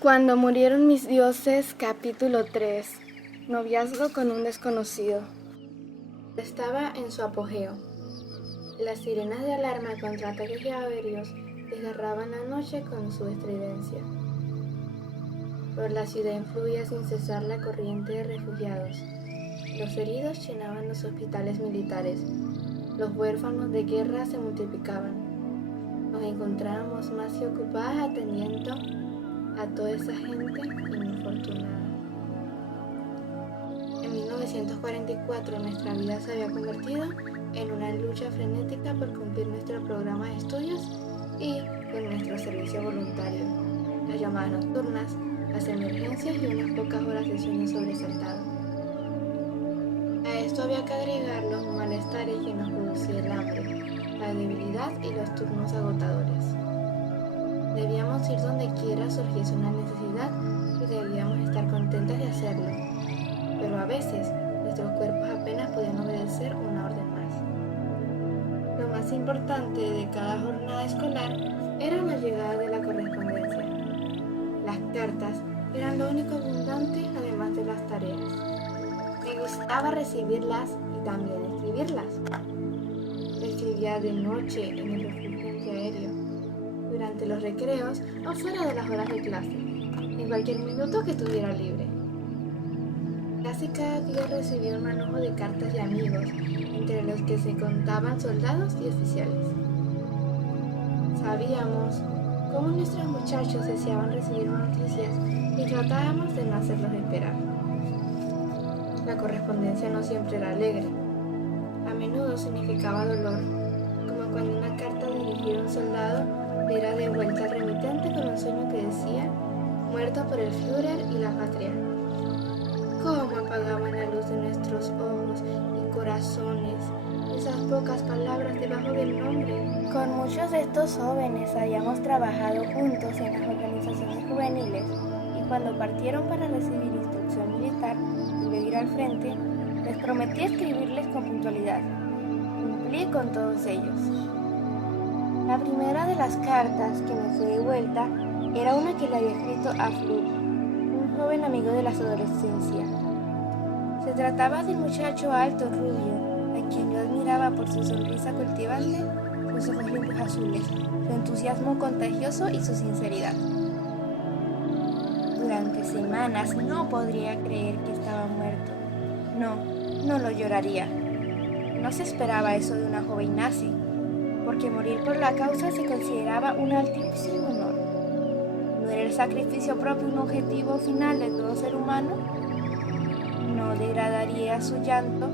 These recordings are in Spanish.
Cuando murieron mis dioses, capítulo 3. Noviazgo con un desconocido. Estaba en su apogeo. Las sirenas de alarma contra ataques aéreos desgarraban la noche con su estridencia. Por la ciudad fluía sin cesar la corriente de refugiados. Los heridos llenaban los hospitales militares. Los huérfanos de guerra se multiplicaban. Nos encontrábamos más que ocupadas atendiendo a toda esa gente infortunada. En 1944 nuestra vida se había convertido en una lucha frenética por cumplir nuestro programa de estudios y con nuestro servicio voluntario, las llamadas nocturnas, las emergencias y unas pocas horas de sueño sobresaltado. A esto había que agregar los malestares que nos producía el hambre, la debilidad y los turnos agotadores. Debíamos ir donde quiera surgiese una necesidad y debíamos estar contentas de hacerlo, pero a veces nuestros cuerpos apenas podían obedecer una orden más. Lo más importante de cada jornada escolar era la llegada de la correspondencia. Las cartas eran lo único abundante además de las tareas. Me gustaba recibirlas y también escribirlas. Escribía de noche en el refugio aéreo, durante los recreos o fuera de las horas de clase, en cualquier minuto que estuviera libre. Casi cada día recibía un manojo de cartas de amigos, entre los que se contaban soldados y oficiales. Sabíamos cómo nuestros muchachos deseaban recibir noticias y tratábamos de no hacerlos esperar. La correspondencia no siempre era alegre. A menudo significaba dolor, como cuando una carta dirigida a un soldado era devuelta al remitente con un sueño que decía: muerto por el Führer y la patria. Cómo apagaban la luz de nuestros ojos y corazones esas pocas palabras debajo del nombre. Con muchos de estos jóvenes habíamos trabajado juntos en las organizaciones juveniles y cuando partieron para recibir instrucción militar y luego ir al frente, les prometí escribirles con puntualidad. Cumplí con todos ellos. La primera de las cartas que me fue devuelta era una que le había escrito a Flug, un joven amigo de la adolescencia. Se trataba de un muchacho alto, rubio, a quien yo admiraba por su sonrisa cultivante, sus ojos limpios azules, su entusiasmo contagioso y su sinceridad. Durante semanas no podría creer que estaba muerto. No lo lloraría. No se esperaba eso de una joven nazi, porque morir por la causa se consideraba un altísimo honor. ¿No era el sacrificio propio un objetivo final de todo ser humano? ¿No degradaría su llanto?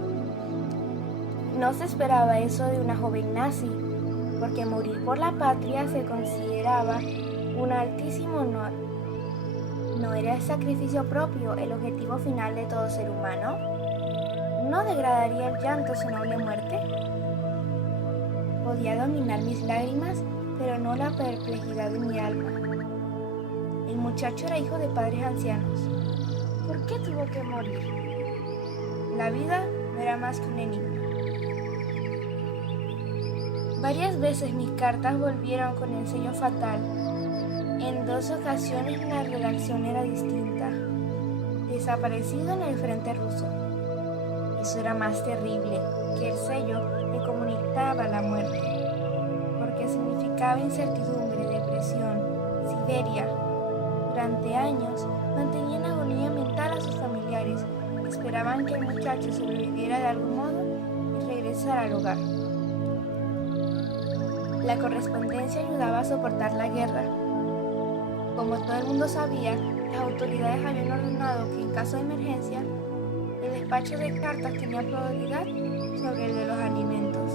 No se esperaba eso de una joven nazi, porque morir por la patria se consideraba un altísimo honor. ¿No era el sacrificio propio el objetivo final de todo ser humano? ¿No degradaría el llanto su noble muerte? Podía dominar mis lágrimas, pero no la perplejidad de mi alma. El muchacho era hijo de padres ancianos. ¿Por qué tuvo que morir? La vida no era más que un enigma. Varias veces mis cartas volvieron con el sello fatal. En 2 ocasiones la redacción era distinta. Desaparecido en el frente ruso. Eso era más terrible que el sello que comunicaba la muerte, porque significaba incertidumbre, depresión, Siberia. Durante años mantenían agonía mental a sus familiares, esperaban que el muchacho sobreviviera de algún modo y regresara al hogar. La correspondencia ayudaba a soportar la guerra. Como todo el mundo sabía, las autoridades habían ordenado que en caso de emergencia, el despacho de cartas tenía prioridad sobre el de los alimentos.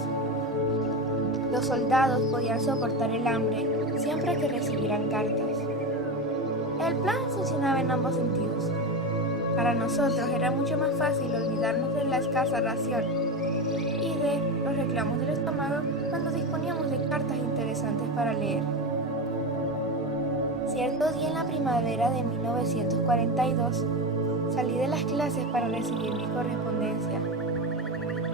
Los soldados podían soportar el hambre siempre que recibieran cartas. El plan funcionaba en ambos sentidos. Para nosotros era mucho más fácil olvidarnos de la escasa ración y de los reclamos del estómago cuando disponíamos de cartas interesantes para leer. Cierto día en la primavera de 1942, salí de las clases para recibir mi correspondencia.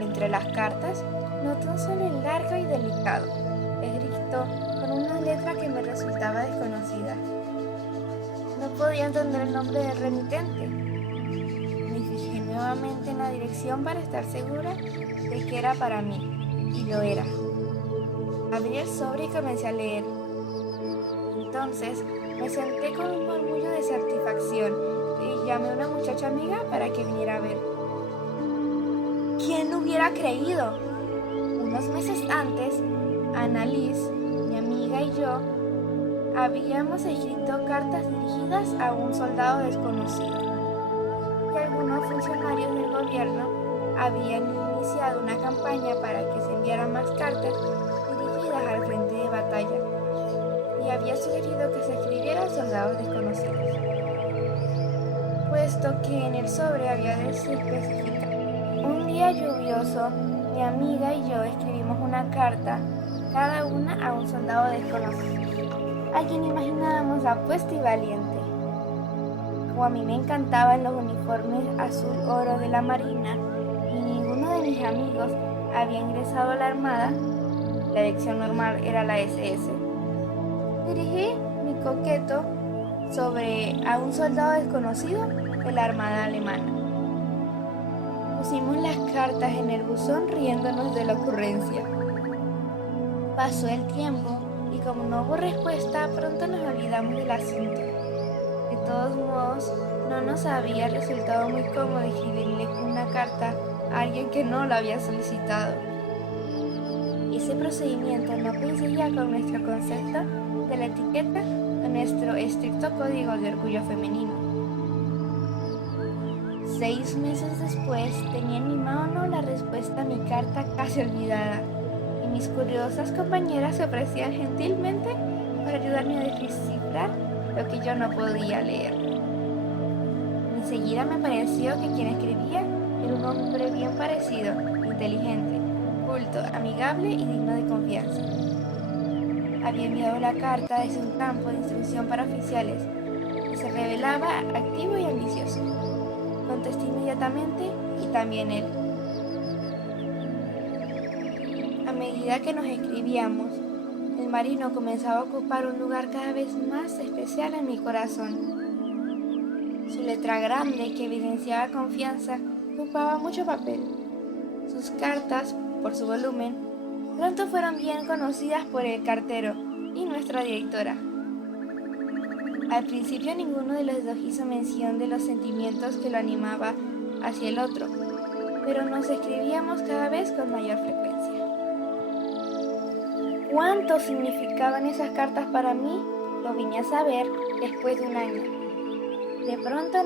Entre las cartas, noté un sobre largo y delicado, escrito con una letra que me resultaba desconocida. No podía entender el nombre del remitente. Me fijé nuevamente en la dirección para estar segura de que era para mí, y lo era. Abrí el sobre y comencé a leer. Entonces me senté con un murmullo de satisfacción y llamé a una muchacha amiga para que viniera a ver. ¿Quién lo hubiera creído? Unos meses antes, Annalise, mi amiga y yo habíamos escrito cartas dirigidas a un soldado desconocido, y algunos funcionarios del gobierno habían iniciado una campaña para que se enviaran más cartas dirigidas al frente de batalla, y había sugerido que se escribiera a soldados desconocidos, puesto que en el sobre había especificado. Un día lluvioso, mi amiga y yo escribimos una carta, cada una a un soldado desconocido, a quien imaginábamos apuesto y valiente. Como a mí me encantaban los uniformes azul oro de la Marina y ninguno de mis amigos había ingresado a la Armada, la elección normal era la SS, dirigí mi coqueto sobre a un soldado desconocido de la Armada alemana. Pusimos las cartas en el buzón riéndonos de la ocurrencia. Pasó el tiempo y como no hubo respuesta, pronto nos olvidamos del asunto. De todos modos, no nos había resultado muy cómodo escribirle una carta a alguien que no la había solicitado. Ese procedimiento no coincidía con nuestro concepto de la etiqueta o nuestro estricto código de orgullo femenino. 6 meses después tenía en mi mano la respuesta a mi carta casi olvidada, y mis curiosas compañeras se ofrecían gentilmente para ayudarme a descifrar lo que yo no podía leer. Enseguida me pareció que quien escribía era un hombre bien parecido, inteligente, culto, amigable y digno de confianza. Había enviado la carta desde un campo de instrucción para oficiales y se revelaba activo y ambicioso. Contesté inmediatamente y también él. A medida que nos escribíamos, el marino comenzaba a ocupar un lugar cada vez más especial en mi corazón. Su letra grande, que evidenciaba confianza, ocupaba mucho papel. Sus cartas, por su volumen, pronto fueron bien conocidas por el cartero y nuestra directora. Al principio ninguno de los dos hizo mención de los sentimientos que lo animaba hacia el otro, pero nos escribíamos cada vez con mayor frecuencia. ¿Cuánto significaban esas cartas para mí? Lo vine a saber después de un año. De pronto